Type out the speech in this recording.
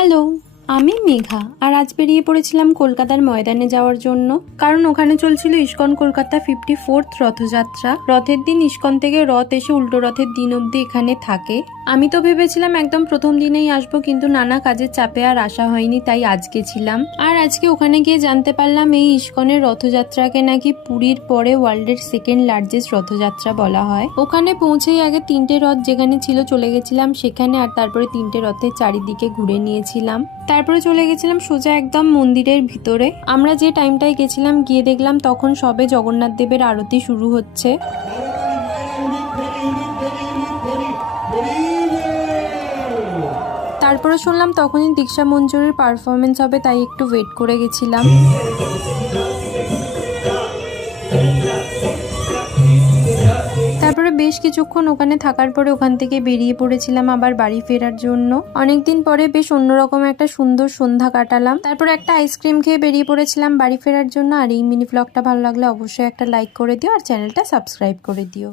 Hello, আমি মেঘা আর আজ বেরিয়ে পড়েছিলাম কলকাতার ময়দানে যাওয়ার জন্য, কারণ ওখানে চলছিল ইস্কন কলকাতা 54th রথযাত্রা। রথের দিন ইস্কন থেকে রথ এসে উল্টো রথের দিন অবধি এখানে থাকে। আমি তো ভেবেছিলাম একদম প্রথম দিনেই আসবো, কিন্তু নানা কাজের চাপে আর আসা হয়নি, তাই আজকে ছিলাম। আর আজকে ওখানে গিয়ে জানতে পারলাম এই ইস্কনের রথযাত্রাকে নাকি পুরীর পরে ওয়ার্ল্ডের সেকেন্ড লার্জেস্ট রথযাত্রা বলা হয়। ওখানে পৌঁছেই আগে 3টে রথ যেখানে ছিল চলে গেছিলাম সেখানে, আর তারপরে 3টে রথের চারিদিকে ঘুরে নিয়েছিলাম। তারপরে চলে গেছিলাম সোজা একদম মন্দিরের ভিতরে। আমরা যে টাইমটায় গেছিলাম গিয়ে দেখলাম তখন সবে জগন্নাথ দেবের আরতি শুরু হচ্ছে। তারপরে শুনলাম তখনই দীক্ষা মঞ্জুরির পারফরমেন্স হবে, তাই একটু ওয়েট করে গেছিলাম। তারপরে বেশ কিছুক্ষণ ওখানে থাকার পরে ওখান থেকে বেরিয়ে পড়েছিলাম আবার বাড়ি ফেরার জন্য। অনেকদিন পরে বেশ অন্যরকম একটা সুন্দর সন্ধ্যা কাটালাম। তারপরে একটা আইসক্রিম খেয়ে বেরিয়ে পড়েছিলাম বাড়ি ফেরার জন্য। আর এই মিনি ব্লগটা ভালো লাগলে অবশ্যই একটা লাইক করে দিও আর চ্যানেলটা সাবস্ক্রাইব করে দিও।